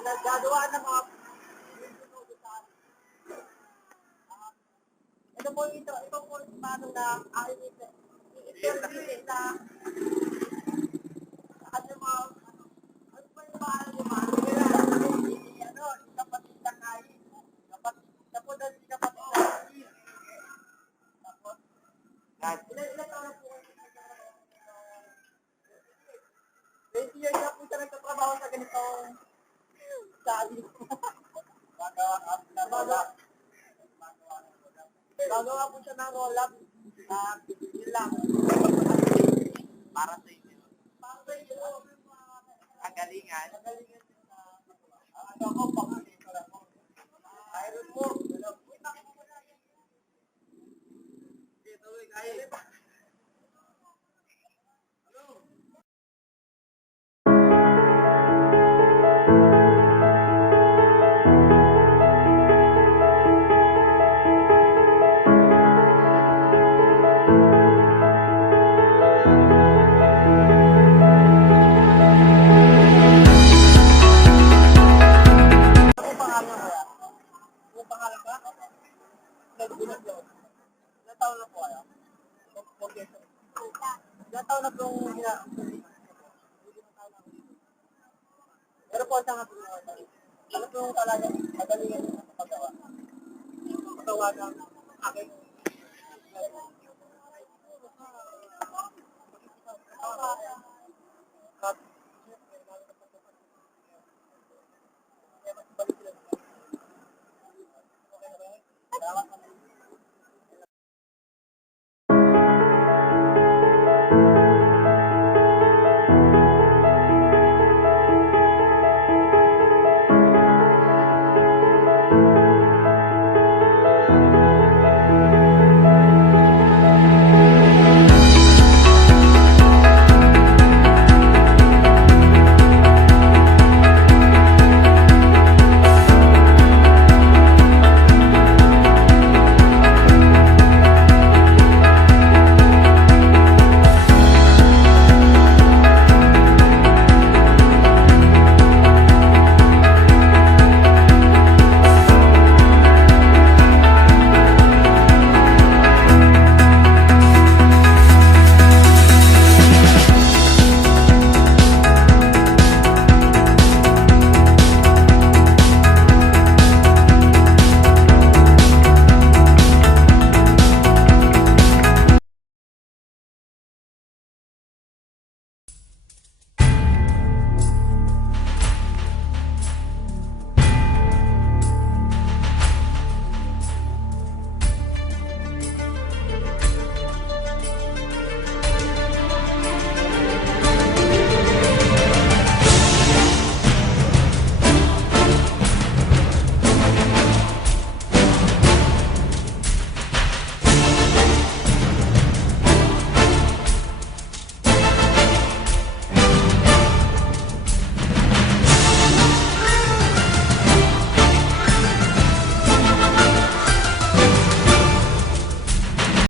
Nagagawa ng mga ito po paano na i-interview sa ano mga ano pa yung paano yung mga ano, kapatid na kain. Tapos na si kapatid na kain. Tapos, ilan taon na po 20 years na po siya nagtatrabaho sa ganitong sali. Gagawa po siya ng roll-up. Yun lang. Para sa inyo. Para sa inyo. Kagalingan. Ano ako, pangalit ko lang po. Iron mo. Dito, kaya pa. Ilang taon na pong pero po sa nga ano pong talagang magalingan sa paggawa? Paggawa ng aking